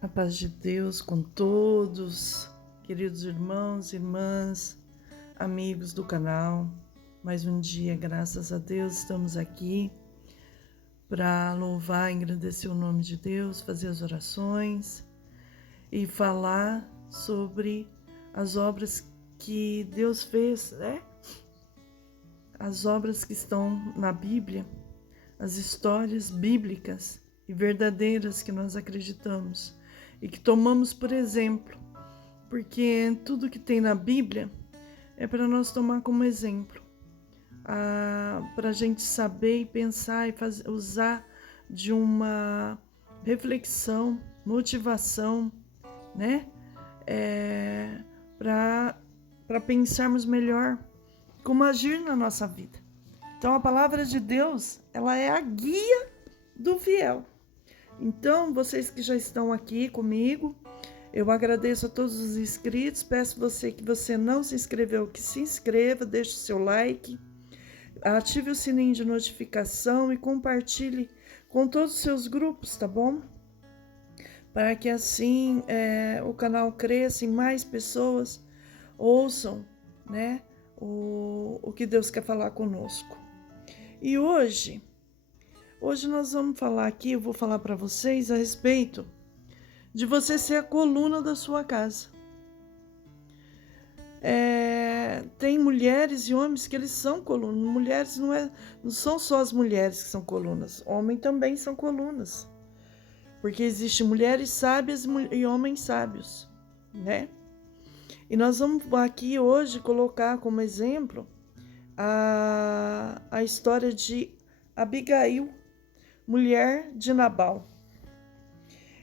A paz de Deus com todos, queridos irmãos, irmãs, amigos do canal. Mais um dia, graças a Deus, estamos aqui para louvar e engrandecer o nome de Deus, fazer as orações e falar sobre as obras que Deus fez, né? As obras que estão na Bíblia, as histórias bíblicas e verdadeiras que nós acreditamos e que tomamos por exemplo, porque tudo que tem na Bíblia é para nós tomar como exemplo, para a gente saber e pensar e usar de uma reflexão, motivação, né? Para pensarmos melhor como agir na nossa vida. Então a palavra de Deus, ela é a guia do fiel. Então, vocês que já estão aqui comigo, eu agradeço a todos os inscritos, peço você que você não se inscreveu, que se inscreva, deixe o seu like, ative o sininho de notificação e compartilhe com todos os seus grupos, tá bom? Para que assim o canal cresça e mais pessoas ouçam, né, o que Deus quer falar conosco. E hoje nós vamos falar aqui, eu vou falar para vocês a respeito de você ser a coluna da sua casa. Tem mulheres e homens que eles são colunas. Mulheres não são só as mulheres que são colunas, homens também são colunas. Porque existem mulheres sábias e homens sábios, né? E nós vamos aqui hoje colocar como exemplo a história de Abigail, mulher de Nabal.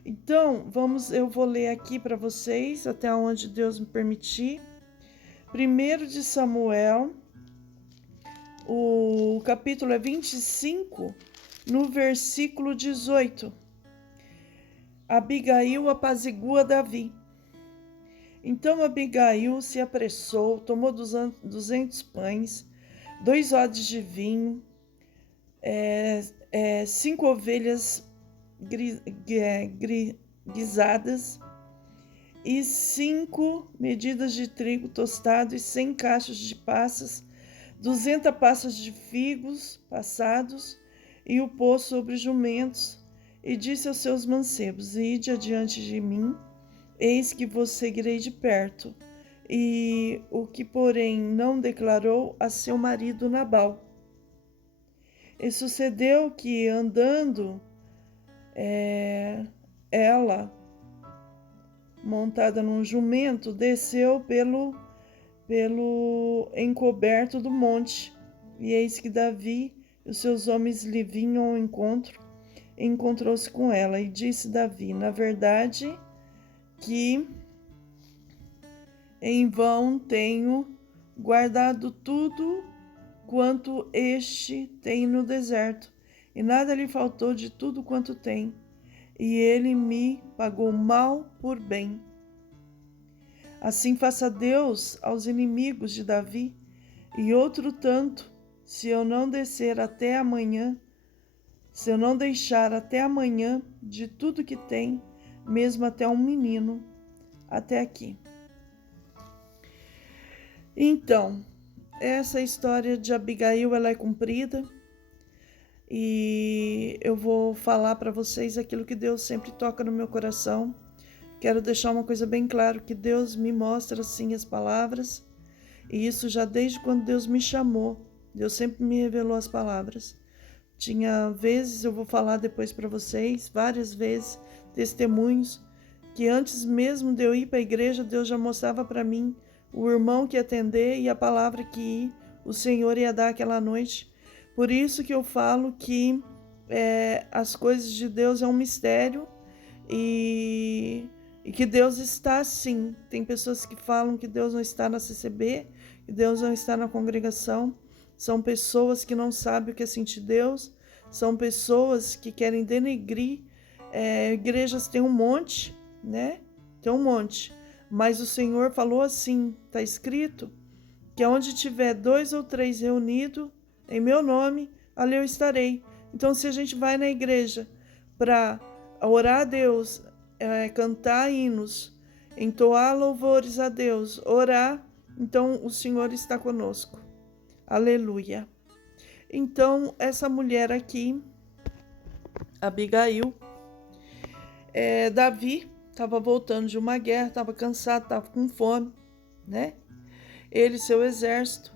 Então, eu vou ler aqui para vocês, até onde Deus me permitir. 1 de Samuel, o capítulo é 25, no versículo 18. Abigail apazigua Davi. Então Abigail se apressou, tomou 200 pães, 2 odres de vinho, 5 ovelhas guisadas e 5 medidas de trigo tostado e 100 cachos de passas, 200 passas de figos passados, e o pôs sobre jumentos, e disse aos seus mancebos: ide adiante de mim, eis que vos seguirei de perto. E o que, porém, não declarou a seu marido Nabal. E sucedeu que, andando ela, montada num jumento, desceu pelo encoberto do monte. E eis que Davi e os seus homens lhe vinham ao encontro, e encontrou-se com ela. E disse Davi: na verdade que em vão tenho guardado tudo quanto este tem no deserto, e nada lhe faltou de tudo quanto tem, e ele me pagou mal por bem. Assim faça Deus aos inimigos de Davi, e outro tanto, se eu não descer até amanhã, se eu não deixar até amanhã de tudo que tem, mesmo até um menino. Até aqui. Então, essa história de Abigail, ela é cumprida, e eu vou falar para vocês aquilo que Deus sempre toca no meu coração. Quero deixar uma coisa bem clara, que Deus me mostra assim as palavras, e isso já desde quando Deus me chamou. Deus sempre me revelou as palavras. Tinha vezes, eu vou falar depois para vocês, várias vezes, testemunhos, que antes mesmo de eu ir para a igreja, Deus já mostrava para mim o irmão que ia atender e a palavra que o Senhor ia dar aquela noite. Por isso que eu falo que as coisas de Deus é um mistério, e que Deus está sim. Tem pessoas que falam que Deus não está na CCB, que Deus não está na congregação. São pessoas que não sabem o que é sentir Deus, são pessoas que querem denegrir. Igrejas tem um monte, né? Tem um monte. Mas o Senhor falou assim, está escrito, que onde tiver 2 ou 3 reunidos em meu nome, ali eu estarei. Então, se a gente vai na igreja para orar a Deus, cantar hinos, entoar louvores a Deus, orar, então o Senhor está conosco. Aleluia. Então, essa mulher aqui, Abigail, Davi estava voltando de uma guerra, estava cansado, estava com fome, né? Ele e seu exército,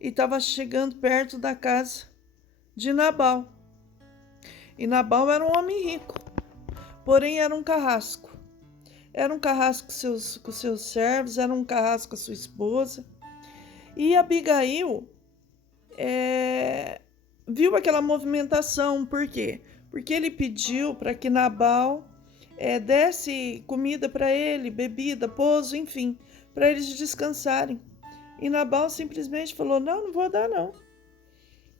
e estava chegando perto da casa de Nabal. E Nabal era um homem rico, porém era um carrasco. Era um carrasco com seus servos, era um carrasco com a sua esposa. E Abigail viu aquela movimentação, por quê? Porque ele pediu para que Nabal desse comida para ele, bebida, pouso, enfim, para eles descansarem. E Nabal simplesmente falou, não vou dar não.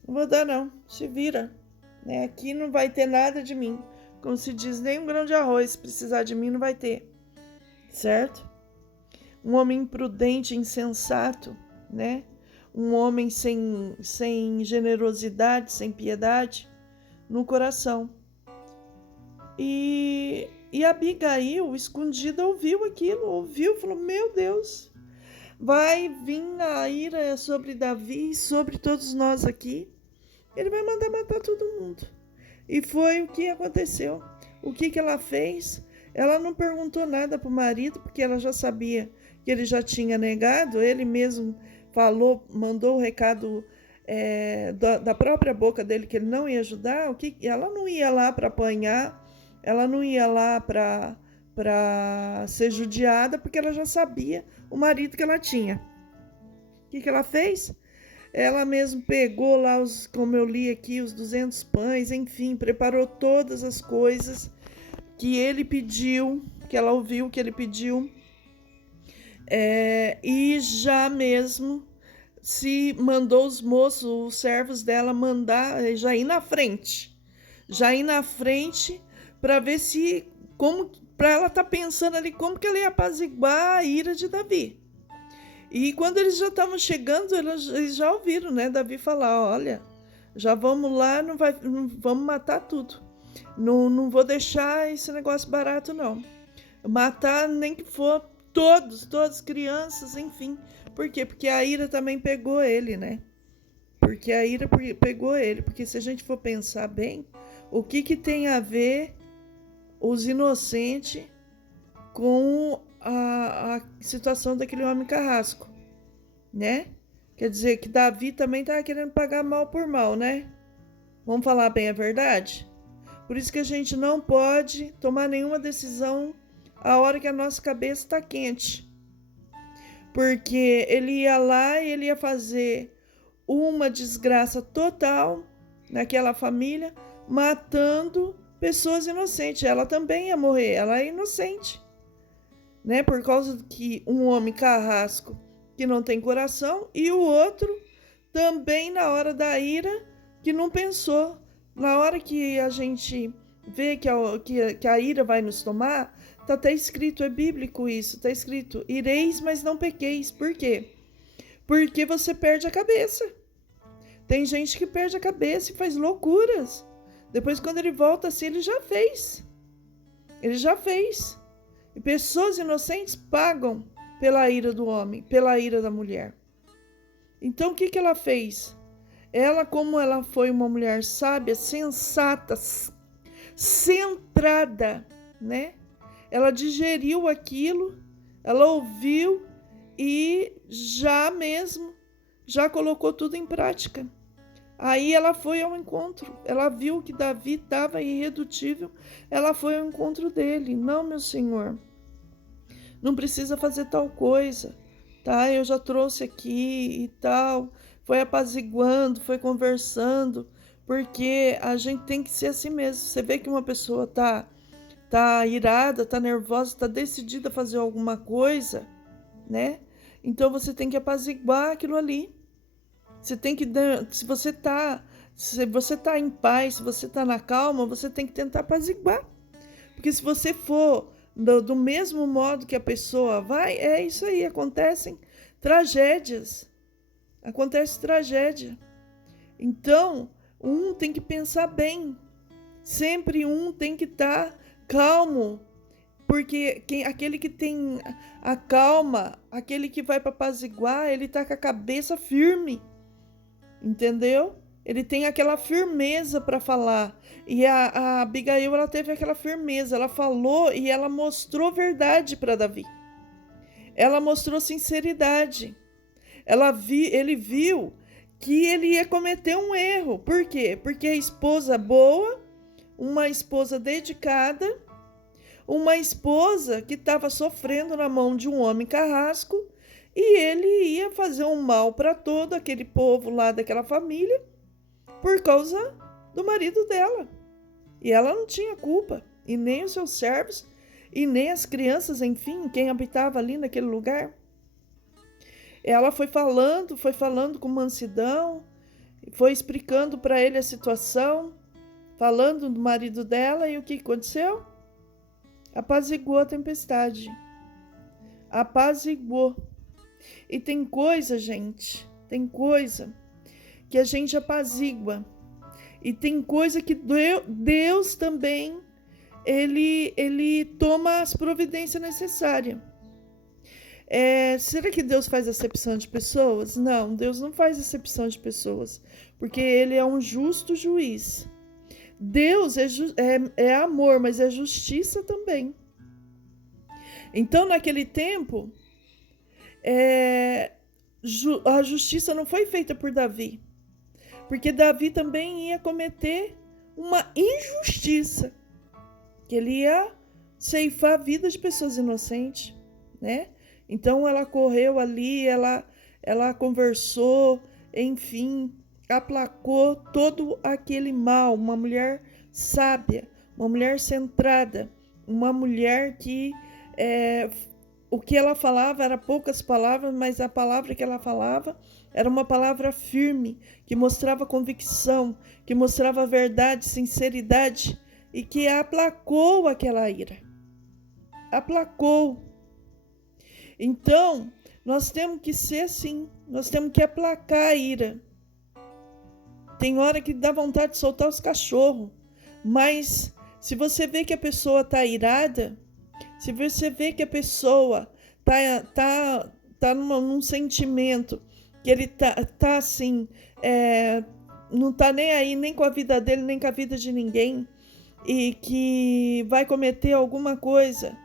Não vou dar não, se vira. Aqui não vai ter nada de mim. Como se diz, nem um grão de arroz, se precisar de mim não vai ter. Certo? Um homem imprudente, insensato, né? Um homem sem generosidade, sem piedade no coração. E Abigail, escondida, ouviu aquilo, falou, meu Deus, vai vir a ira sobre Davi e sobre todos nós aqui. Ele vai mandar matar todo mundo. E foi o que aconteceu. O que ela fez? Ela não perguntou nada para o marido, porque ela já sabia que ele já tinha negado. Ele mesmo falou, mandou o recado da própria boca dele que ele não ia ajudar. Ela não ia lá para apanhar, ela não ia lá para ser judiada, porque ela já sabia o marido que ela tinha. O que ela fez? Ela mesmo pegou lá, como eu li aqui, os 200 pães, enfim, preparou todas as coisas que ele pediu, que ela ouviu que ele pediu, e já mesmo se mandou os moços, os servos dela, já ir na frente para ver para ela estar pensando ali como que ela ia apaziguar a ira de Davi. E quando eles já estavam chegando, eles já ouviram, né, Davi falar, olha, já vamos lá, não vamos matar tudo. Não vou deixar esse negócio barato, não. Matar nem que for todos, crianças, enfim. Por quê? Porque a ira também pegou ele, né? Porque a ira pegou ele. Porque se a gente for pensar bem, o que tem a ver os inocentes com a situação daquele homem carrasco, né? Quer dizer que Davi também estava querendo pagar mal por mal, né? Vamos falar bem a verdade? Por isso que a gente não pode tomar nenhuma decisão a hora que a nossa cabeça está quente. Porque ele ia lá e ele ia fazer uma desgraça total naquela família, matando pessoas inocentes. Ela também ia morrer, ela é inocente. Né? Por causa que um homem carrasco que não tem coração e o outro também na hora da ira que não pensou. Na hora que a gente vê que a ira vai nos tomar, está até escrito, é bíblico isso, está escrito, ireis, mas não pequeis. Por quê? Porque você perde a cabeça. Tem gente que perde a cabeça e faz loucuras. Depois, quando ele volta assim, ele já fez. E pessoas inocentes pagam pela ira do homem, pela ira da mulher. Então, o que ela fez? Ela, como ela foi uma mulher sábia, sensata, centrada, né? Ela digeriu aquilo, ela ouviu e já colocou tudo em prática. Aí ela foi ao encontro, ela viu que Davi estava irredutível, ela foi ao encontro dele. Não, meu senhor, não precisa fazer tal coisa, tá? Eu já trouxe aqui e tal. Foi apaziguando, foi conversando, porque a gente tem que ser assim mesmo. Você vê que uma pessoa tá irada, tá nervosa, tá decidida a fazer alguma coisa, né? Então você tem que apaziguar aquilo ali. Você tem que, se você tá em paz, se você tá na calma, você tem que tentar apaziguar. Porque se você for do mesmo modo que a pessoa vai, é isso aí, acontecem tragédias. Acontece tragédia. Então, um tem que pensar bem. Sempre um tem que estar calmo Porque aquele que tem a calma, aquele que vai para apaziguar, ele tá com a cabeça firme, entendeu? Ele tem aquela firmeza para falar. E a Abigail, ela teve aquela firmeza, ela falou e ela mostrou verdade para Davi. Ela mostrou sinceridade. Ele viu que ele ia cometer um erro. Por quê? Porque a esposa boa, uma esposa dedicada, uma esposa que estava sofrendo na mão de um homem carrasco, e ele ia fazer um mal para todo aquele povo lá daquela família por causa do marido dela. E ela não tinha culpa, e nem os seus servos, e nem as crianças, enfim, quem habitava ali naquele lugar. Ela foi falando com mansidão, foi explicando para ele a situação, falando do marido dela, e o que aconteceu? Apaziguou a tempestade. Apaziguou. E tem coisa, gente, tem coisa que a gente apazigua. E tem coisa que Deus também, ele toma as providências necessárias. Será que Deus faz acepção de pessoas? Não, Deus não faz acepção de pessoas, porque Ele é um justo juiz. Deus é amor, mas é justiça também. Então, naquele tempo, a justiça não foi feita por Davi, porque Davi também ia cometer uma injustiça, que ele ia ceifar a vida de pessoas inocentes, né? Então ela correu ali, ela conversou, enfim, aplacou todo aquele mal. Uma mulher sábia, uma mulher centrada, uma mulher que o que ela falava era poucas palavras, mas a palavra que ela falava era uma palavra firme, que mostrava convicção, que mostrava verdade, sinceridade, e que aplacou aquela ira. Aplacou. Então, nós temos que ser assim, nós temos que aplacar a ira. Tem hora que dá vontade de soltar os cachorros, mas se você vê que a pessoa está irada, se você vê que a pessoa tá num sentimento, que ele tá assim, não tá nem aí, nem com a vida dele, nem com a vida de ninguém, e que vai cometer alguma coisa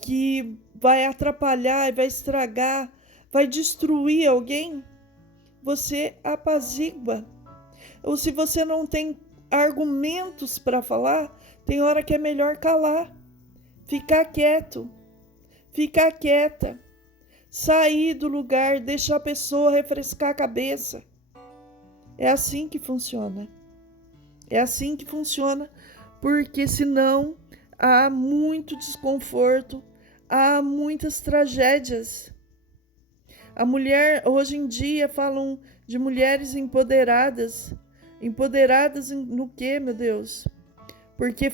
que vai atrapalhar e vai estragar, vai destruir alguém, você apazigua. Ou se você não tem argumentos para falar, tem hora que é melhor calar, ficar quieto, ficar quieta, sair do lugar, deixar a pessoa refrescar a cabeça. É assim que funciona. É assim que funciona, porque senão há muito desconforto, há muitas tragédias. A mulher, hoje em dia, falam de mulheres empoderadas. Empoderadas no quê, meu Deus? Porque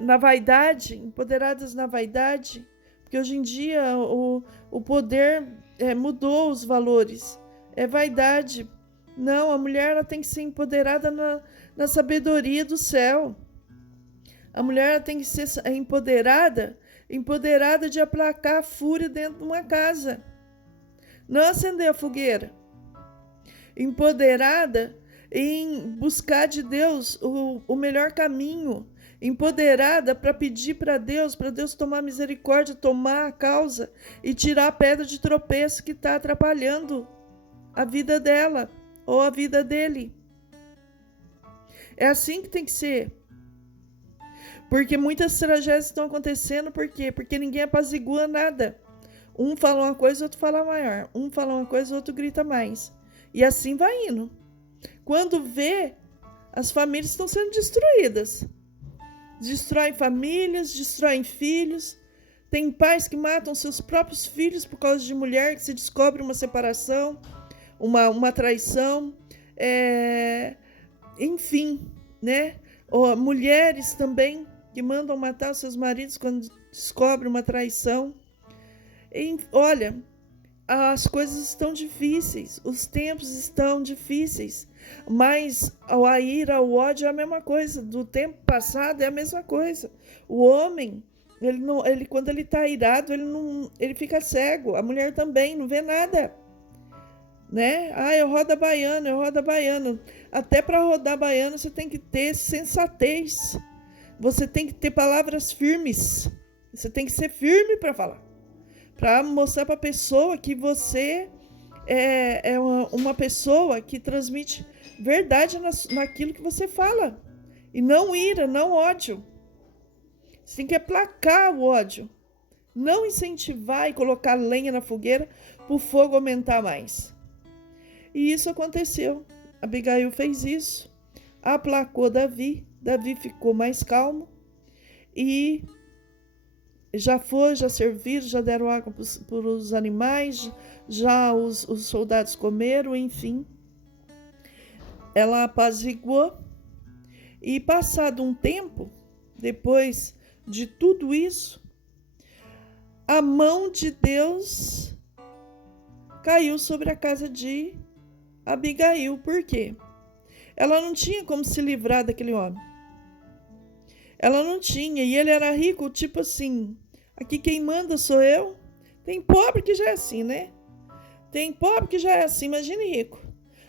na vaidade, empoderadas na vaidade, porque hoje em dia o poder mudou os valores. É vaidade. Não, a mulher ela tem que ser empoderada na sabedoria do céu. A mulher ela tem que ser empoderada de aplacar a fúria dentro de uma casa. Não acender a fogueira. Empoderada em buscar de Deus o melhor caminho. Empoderada para pedir para Deus tomar misericórdia, tomar a causa e tirar a pedra de tropeço que está atrapalhando a vida dela ou a vida dele. É assim que tem que ser. Porque muitas tragédias estão acontecendo, por quê? Porque ninguém apazigua nada. Um fala uma coisa, outro fala maior. Um fala uma coisa, outro grita mais. E assim vai indo. Quando vê, as famílias estão sendo destruídas. Destroem famílias, destroem filhos. Tem pais que matam seus próprios filhos por causa de mulher, que se descobre uma separação, uma traição. Enfim, né? Mulheres também que mandam matar os seus maridos quando descobrem uma traição. Olha, as coisas estão difíceis, os tempos estão difíceis. Mas a ira, o ódio é a mesma coisa. Do tempo passado é a mesma coisa. O homem, quando ele está irado, ele fica cego. A mulher também não vê nada, né? Eu rodo a baiana, eu rodo a baiana. Até para rodar a baiana você tem que ter sensatez. Você tem que ter palavras firmes. Você tem que ser firme para falar. Para mostrar para a pessoa que você é uma pessoa que transmite verdade naquilo que você fala. E não ira, não ódio. Você tem que aplacar o ódio. Não incentivar e colocar lenha na fogueira para o fogo aumentar mais. E isso aconteceu. Abigail fez isso. Aplacou Davi. Davi ficou mais calmo. E já serviram, já deram água para os animais, já os soldados comeram, enfim. Ela apaziguou. E passado um tempo, depois de tudo isso, a mão de Deus caiu sobre a casa de Abigail. Por quê? Ela não tinha como se livrar daquele homem. Ela não tinha. E ele era rico, tipo assim, aqui quem manda sou eu. Tem pobre que já é assim, né? Tem pobre que já é assim, imagine rico.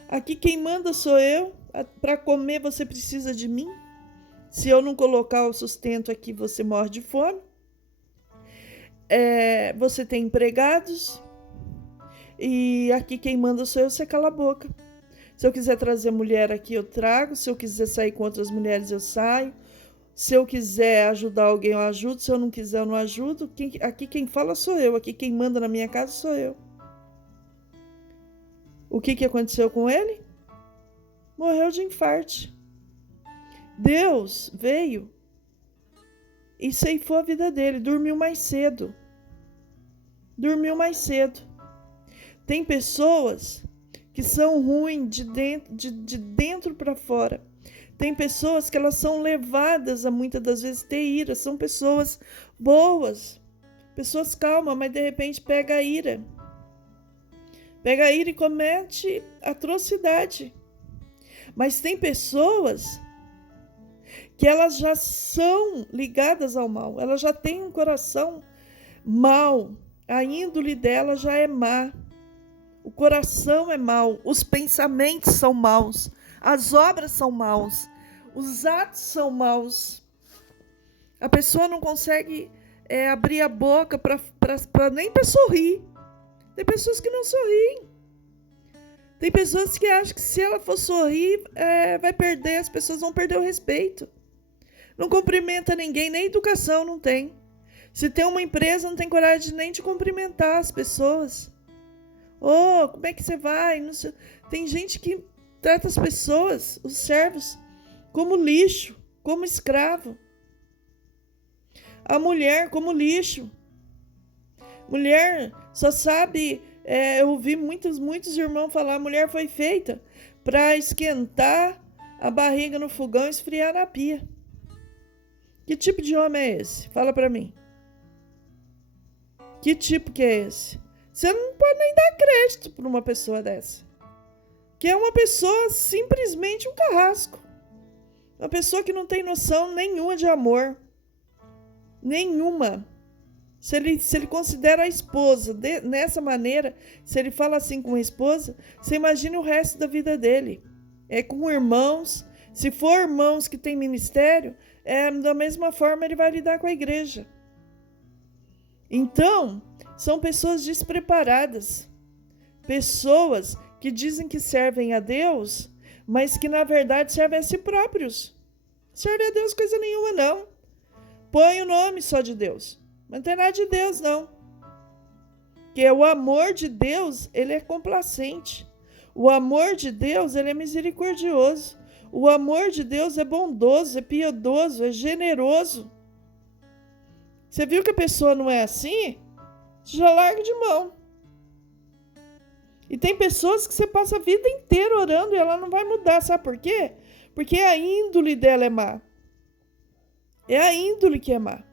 Aqui quem manda sou eu. Para comer você precisa de mim. Se eu não colocar o sustento aqui, você morre de fome. Você tem empregados. E aqui quem manda sou eu, você cala a boca. Se eu quiser trazer mulher aqui, eu trago. Se eu quiser sair com outras mulheres, eu saio. Se eu quiser ajudar alguém, eu ajudo. Se eu não quiser, eu não ajudo. Aqui quem fala sou eu. Aqui quem manda na minha casa sou eu. O que aconteceu com ele? Morreu de infarte. Deus veio e ceifou a vida dele. Dormiu mais cedo. Tem pessoas que são ruins de dentro para fora. Tem pessoas que elas são levadas a muitas das vezes ter ira. São pessoas boas, pessoas calmas, mas de repente pega a ira. Pega a ira e comete atrocidade. Mas tem pessoas que elas já são ligadas ao mal. Elas já têm um coração mau. A índole dela já é má. O coração é mau. Os pensamentos são maus. As obras são maus. Os atos são maus. A pessoa não consegue abrir a boca nem para sorrir. Tem pessoas que não sorriem. Tem pessoas que acham que se ela for sorrir, vai perder, as pessoas vão perder o respeito. Não cumprimenta ninguém, nem educação não tem. Se tem uma empresa, não tem coragem nem de cumprimentar as pessoas. Como é que você vai? Não sei. Tem gente que trata as pessoas, os servos, como lixo, como escravo. A mulher como lixo. Mulher só sabe... eu ouvi muitos irmãos falar, a mulher foi feita para esquentar a barriga no fogão e esfriar na pia. Que tipo de homem é esse? Fala para mim. Que tipo que é esse? Você não pode nem dar crédito para uma pessoa dessa. Que é uma pessoa simplesmente um carrasco. Uma pessoa que não tem noção nenhuma de amor. Nenhuma. Se ele considera a esposa nessa maneira, se ele fala assim com a esposa, você imagina o resto da vida dele. É com irmãos. Se for irmãos que têm ministério, da mesma forma ele vai lidar com a igreja. Então, são pessoas despreparadas. Pessoas que dizem que servem a Deus, mas que na verdade servem a si próprios. Serve a Deus coisa nenhuma, não. Põe o nome só de Deus. Mas não tem nada de Deus, não. Porque o amor de Deus, ele é complacente. O amor de Deus, ele é misericordioso. O amor de Deus é bondoso, é piedoso, é generoso. Você viu que a pessoa não é assim? Você já larga de mão. E tem pessoas que você passa a vida inteira orando e ela não vai mudar. Sabe por quê? Porque a índole dela é má. É a índole que é má.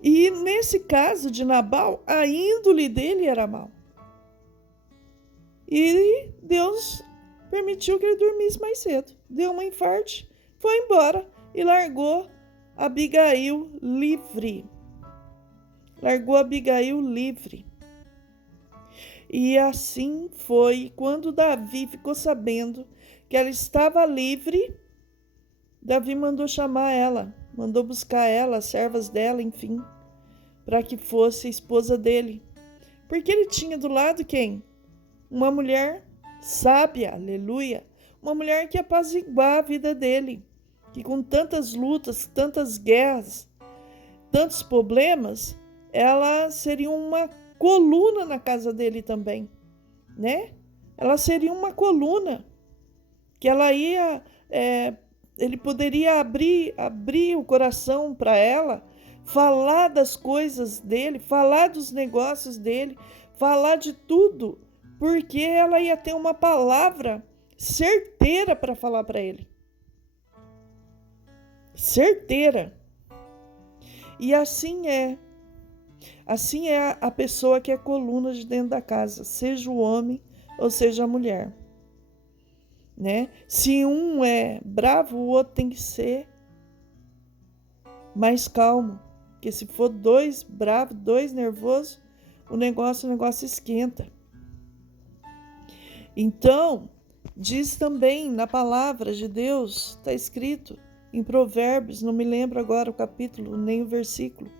E nesse caso de Nabal, a índole dele era mal. E Deus permitiu que ele dormisse mais cedo. Deu uma infarte, foi embora e largou Abigail livre. Largou Abigail livre. E assim foi. Quando Davi ficou sabendo que ela estava livre, Davi mandou chamar ela, mandou buscar ela, as servas dela, enfim, para que fosse a esposa dele. Porque ele tinha do lado quem? Uma mulher sábia, aleluia. Uma mulher que ia apaziguar a vida dele, que com tantas lutas, tantas guerras, tantos problemas, ela seria uma coluna na casa dele também, né? Ela seria uma coluna que ela ia, ele poderia abrir o coração para ela, falar das coisas dele, falar dos negócios dele, falar de tudo, porque ela ia ter uma palavra certeira para falar para ele. Certeira. E assim é a pessoa que é coluna de dentro da casa, seja o homem ou seja a mulher, né? Se um é bravo, o outro tem que ser mais calmo, porque se for dois bravos, dois nervosos, o negócio esquenta. Então, diz também na palavra de Deus, está escrito em Provérbios, não me lembro agora o capítulo, nem o versículo,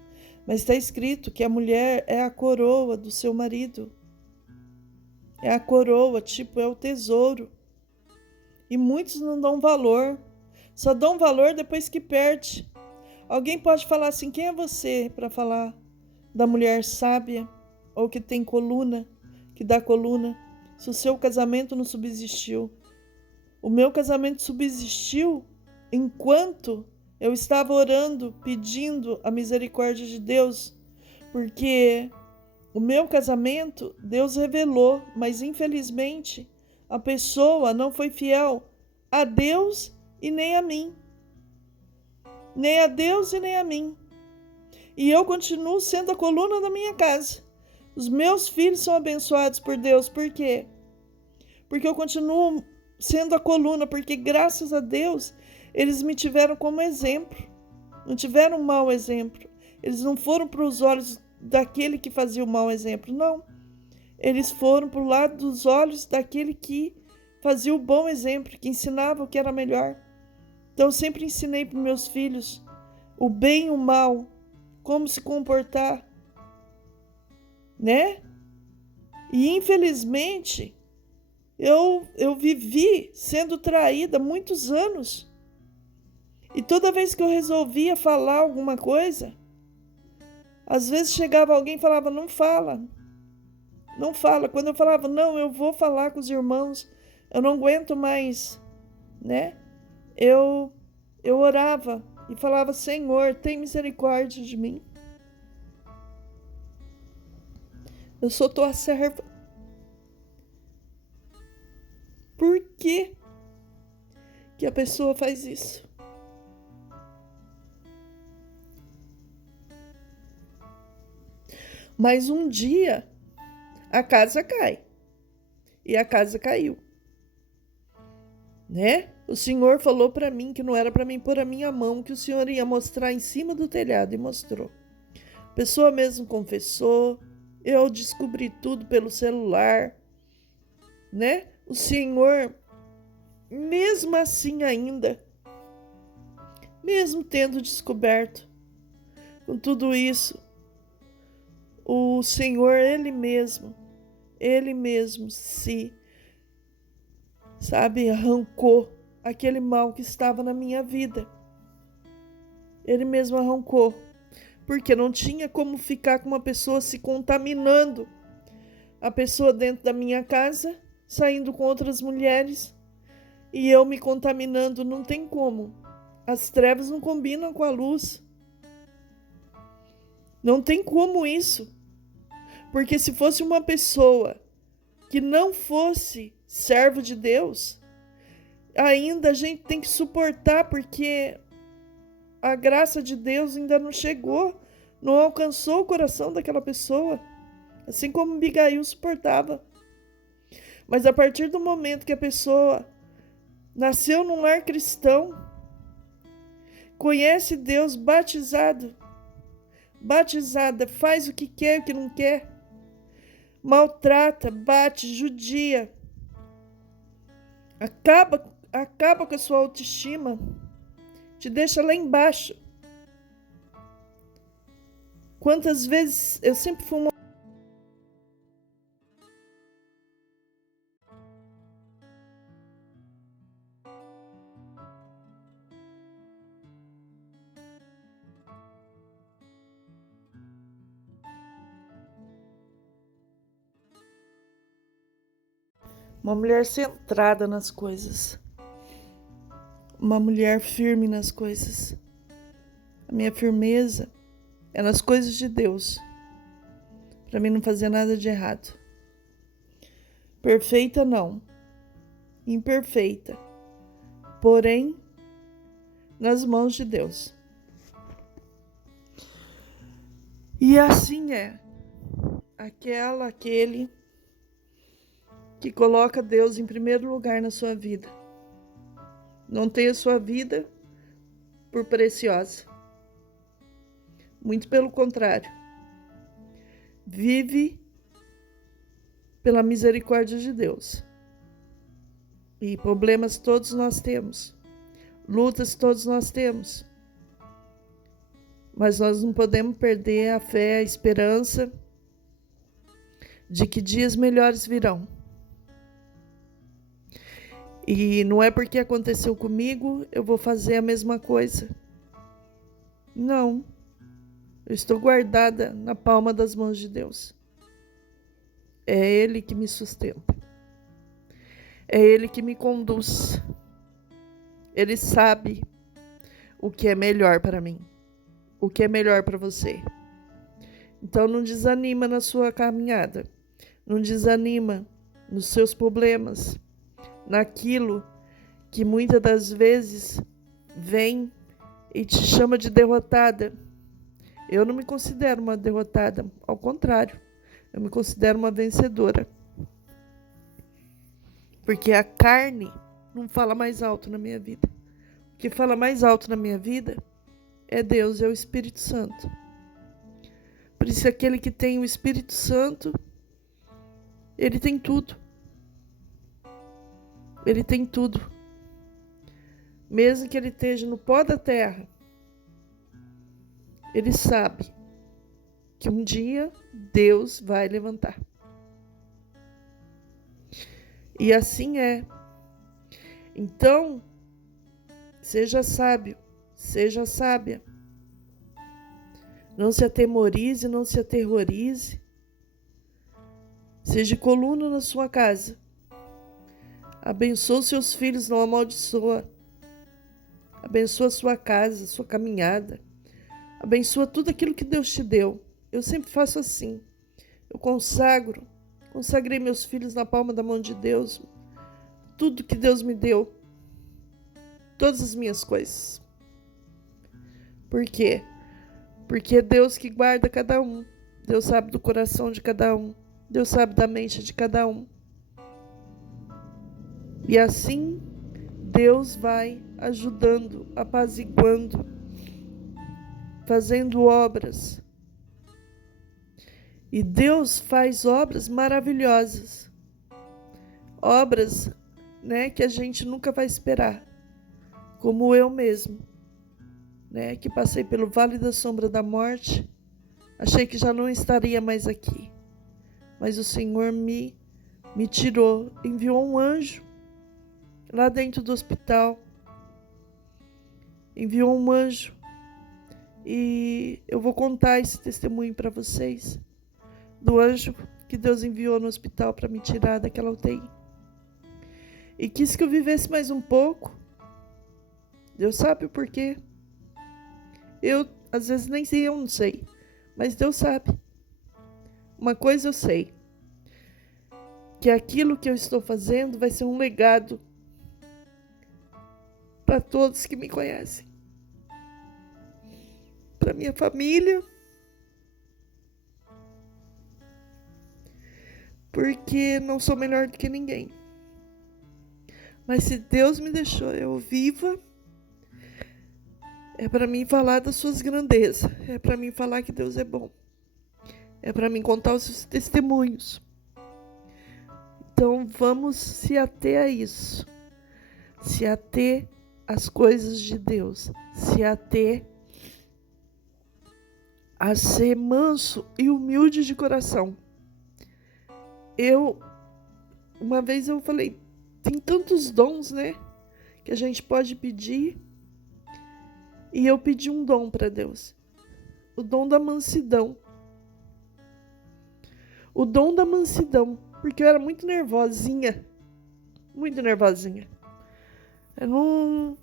mas está escrito que a mulher é a coroa do seu marido. É a coroa, tipo, é o tesouro. E muitos não dão valor. Só dão valor depois que perde. Alguém pode falar assim, quem é você para falar da mulher sábia? Ou que tem coluna, que dá coluna? Se o seu casamento não subsistiu. O meu casamento subsistiu enquanto eu estava orando, pedindo a misericórdia de Deus, porque o meu casamento, Deus revelou, mas infelizmente a pessoa não foi fiel a Deus e nem a mim. Nem a Deus e nem a mim. E eu continuo sendo a coluna da minha casa. Os meus filhos são abençoados por Deus. Por quê? Porque eu continuo sendo a coluna, porque graças a Deus eles me tiveram como exemplo, não tiveram um mau exemplo. Eles não foram para os olhos daquele que fazia o mau exemplo, não. Eles foram para o lado dos olhos daquele que fazia o bom exemplo, que ensinava o que era melhor. Então eu sempre ensinei para meus filhos o bem e o mal, como se comportar, né? E infelizmente eu vivi sendo traída muitos anos. E toda vez que eu resolvia falar alguma coisa, às vezes chegava alguém e falava, não fala. Não fala. Quando eu falava, não, eu vou falar com os irmãos, eu não aguento mais, né? Eu orava e falava, Senhor, tem misericórdia de mim. Eu sou tua serva. Por que a pessoa faz isso? Mas um dia a casa cai. E a casa caiu. Né? O Senhor falou para mim que não era para mim pôr a minha mão, que o Senhor ia mostrar em cima do telhado, e mostrou. A pessoa mesmo confessou, eu descobri tudo pelo celular, né? O Senhor, mesmo assim ainda, mesmo tendo descoberto com tudo isso, o Senhor, Ele mesmo se, arrancou aquele mal que estava na minha vida. Ele mesmo arrancou, porque não tinha como ficar com uma pessoa se contaminando. A pessoa dentro da minha casa, saindo com outras mulheres, e eu me contaminando, não tem como. As trevas não combinam com a luz. Não tem como isso. Porque se fosse uma pessoa que não fosse servo de Deus, ainda a gente tem que suportar, porque a graça de Deus ainda não chegou, não alcançou o coração daquela pessoa, assim como Abigail suportava. Mas a partir do momento que a pessoa nasceu num lar cristão, conhece Deus, batizada, faz o que quer, o que não quer, maltrata, bate, judia, acaba com a sua autoestima, te deixa lá embaixo. Quantas vezes eu sempre fui uma mulher centrada nas coisas, uma mulher firme nas coisas. A minha firmeza é nas coisas de Deus, para mim não fazer nada de errado. Perfeita não, imperfeita, porém nas mãos de Deus. E assim é aquele que coloca Deus em primeiro lugar na sua vida. Não tem a sua vida por preciosa. Muito pelo contrário. Vive pela misericórdia de Deus. E problemas todos nós temos. Lutas todos nós temos. Mas nós não podemos perder a fé, a esperança de que dias melhores virão. E não é porque aconteceu comigo, eu vou fazer a mesma coisa. Não. Eu estou guardada na palma das mãos de Deus. É Ele que me sustenta. É Ele que me conduz. Ele sabe o que é melhor para mim. O que é melhor para você. Então não desanima na sua caminhada. Não desanima nos seus problemas. Naquilo que muitas das vezes vem e te chama de derrotada. Eu não me considero uma derrotada, ao contrário, eu me considero uma vencedora. Porque a carne não fala mais alto na minha vida. O que fala mais alto na minha vida é Deus, é o Espírito Santo. Por isso, aquele que tem o Espírito Santo, ele tem tudo. Ele tem tudo. Mesmo que ele esteja no pó da terra, ele sabe que um dia Deus vai levantar. E assim é. Então, seja sábio, seja sábia. Não se atemorize, não se aterrorize. Seja coluna na sua casa. Abençoa seus filhos, não amaldiçoa. Abençoa sua casa, sua caminhada. Abençoa tudo aquilo que Deus te deu. Eu sempre faço assim. Eu consagrei meus filhos na palma da mão de Deus. Tudo que Deus me deu. Todas as minhas coisas. Por quê? Porque é Deus que guarda cada um. Deus sabe do coração de cada um. Deus sabe da mente de cada um. E assim, Deus vai ajudando, apaziguando, fazendo obras. E Deus faz obras maravilhosas. Obras, que a gente nunca vai esperar. Como eu mesmo, que passei pelo vale da sombra da morte, achei que já não estaria mais aqui. Mas o Senhor me tirou, enviou um anjo lá dentro do hospital. Enviou um anjo. E eu vou contar esse testemunho para vocês. Do anjo que Deus enviou no hospital para me tirar daquela UTI. E quis que eu vivesse mais um pouco. Deus sabe o porquê. Eu, às vezes, nem sei, eu não sei. Mas Deus sabe. Uma coisa eu sei. Que aquilo que eu estou fazendo vai ser um legado para todos que me conhecem. Para minha família. porque não sou melhor do que ninguém. Mas se Deus me deixou eu viva, é para mim falar das suas grandezas, é para mim falar que Deus é bom, é para mim contar os seus testemunhos. Então vamos se ater a isso, se ater às coisas de Deus, se ater a ser manso e humilde de coração. Uma vez eu falei, tem tantos dons, né, que a gente pode pedir, e eu pedi um dom para Deus, o dom da mansidão. O dom da mansidão, porque eu era muito nervosinha. Eu não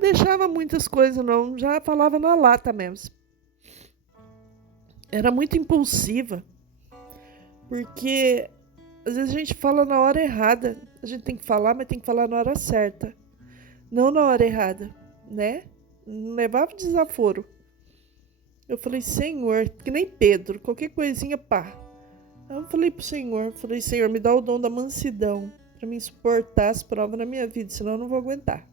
deixava muitas coisas, não. Já falava na lata mesmo. Era muito impulsiva, porque às vezes a gente fala na hora errada. A gente tem que falar, mas tem que falar na hora certa. Não na hora errada, né? Não levava desaforo. Eu falei, Senhor, que nem Pedro, qualquer coisinha, pá. Aí eu falei pro Senhor, Senhor, me dá o dom da mansidão para me suportar as provas na minha vida, senão eu não vou aguentar.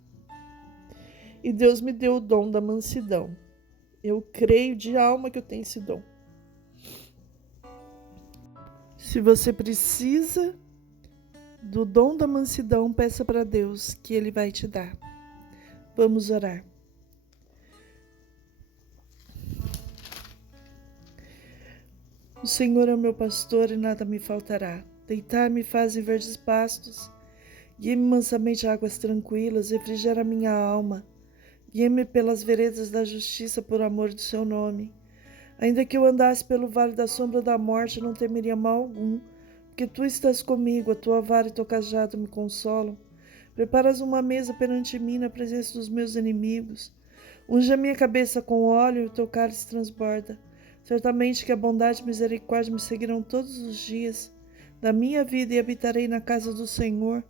E Deus me deu o dom da mansidão. Eu creio de alma que eu tenho esse dom. Se você precisa do dom da mansidão, peça para Deus que Ele vai te dar. Vamos orar. O Senhor é o meu pastor e nada me faltará. Deitar-me faz em verdes pastos. Guia-me mansamente a águas tranquilas, refrigera minha alma. Guia-me pelas veredas da justiça por amor do seu nome. Ainda que eu andasse pelo vale da sombra da morte, não temeria mal algum, porque tu estás comigo, a tua vara e teu cajado me consolam. Preparas uma mesa perante mim na presença dos meus inimigos. Unge a minha cabeça com óleo e o teu cálice transborda. Certamente que a bondade e a misericórdia me seguirão todos os dias da minha vida e habitarei na casa do Senhor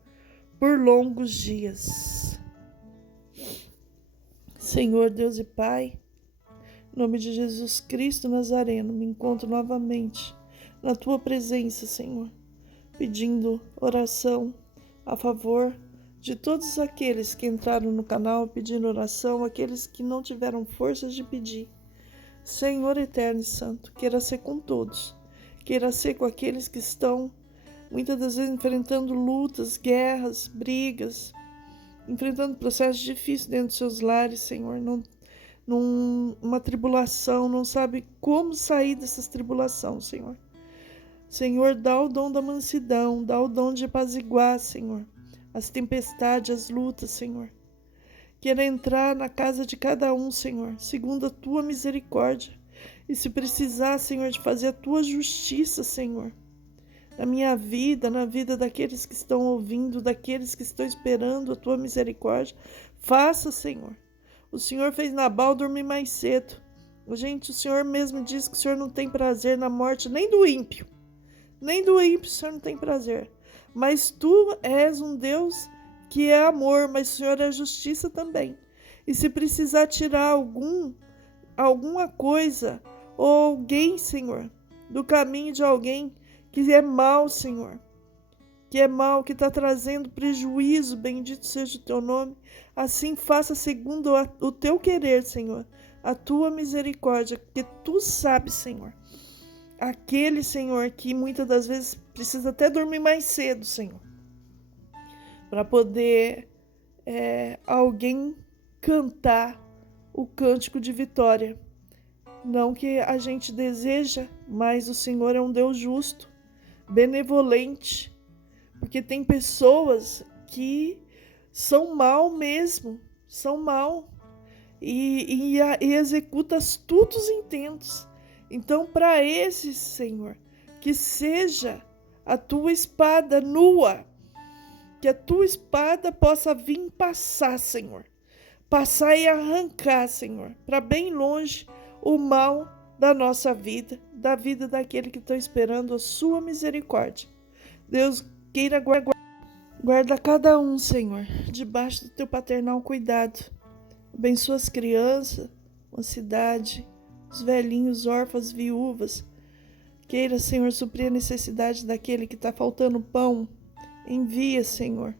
por longos dias. Senhor Deus e Pai, em nome de Jesus Cristo Nazareno, me encontro novamente na Tua presença, Senhor, pedindo oração a favor de todos aqueles que entraram no canal pedindo oração, aqueles que não tiveram forças de pedir. Senhor eterno e santo, queira ser com todos, queira ser com aqueles que estão muitas das vezes enfrentando lutas, guerras, brigas, enfrentando processos difíceis dentro dos seus lares, Senhor, numa tribulação, não sabe como sair dessas tribulações, Senhor. Senhor, dá o dom da mansidão, dá o dom de apaziguar, Senhor, as tempestades, as lutas, Senhor. Queira entrar na casa de cada um, Senhor, segundo a Tua misericórdia. E se precisar, Senhor, de fazer a Tua justiça, Senhor, na minha vida, na vida daqueles que estão ouvindo, daqueles que estão esperando a Tua misericórdia, faça, Senhor. O Senhor fez Nabal dormir mais cedo. Gente, o Senhor mesmo diz que o Senhor não tem prazer na morte nem do ímpio. Nem do ímpio o Senhor não tem prazer. Mas Tu és um Deus que é amor, mas o Senhor é justiça também. E se precisar tirar alguma coisa ou alguém, Senhor, do caminho de alguém que é mal, Senhor, que é mal, que está trazendo prejuízo, bendito seja o Teu nome, assim faça segundo o Teu querer, Senhor, a Tua misericórdia, porque Tu sabes, Senhor, aquele, Senhor, que muitas das vezes precisa até dormir mais cedo, Senhor, para poder alguém cantar o cântico de vitória. Não que a gente deseja, mas o Senhor é um Deus justo, benevolente, porque tem pessoas que são mal mesmo, são mal e executa astutos intentos. Então, para esses, Senhor, que seja a Tua espada nua, que a Tua espada possa vir passar, Senhor, passar e arrancar, Senhor, para bem longe o mal da nossa vida, da vida daquele que está esperando a Sua misericórdia. Deus queira guarda cada um, Senhor, debaixo do Teu paternal cuidado. Abençoa as crianças, a cidade, os velhinhos, órfãos, viúvas, Queira, Senhor, suprir a necessidade daquele que está faltando pão. Envia, Senhor.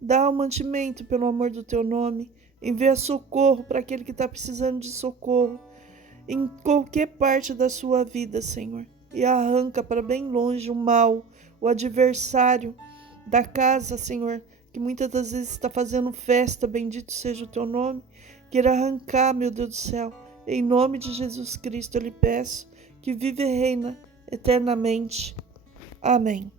Dá o mantimento pelo amor do teu nome. Envia socorro para aquele que está precisando de socorro. Em qualquer parte da sua vida, Senhor. E arranca para bem longe o mal, o adversário da casa, Senhor, que muitas das vezes está fazendo festa, bendito seja o teu nome. Queira arrancar, meu Deus do céu. Em nome de Jesus Cristo eu lhe peço, que vive e reina eternamente. Amém.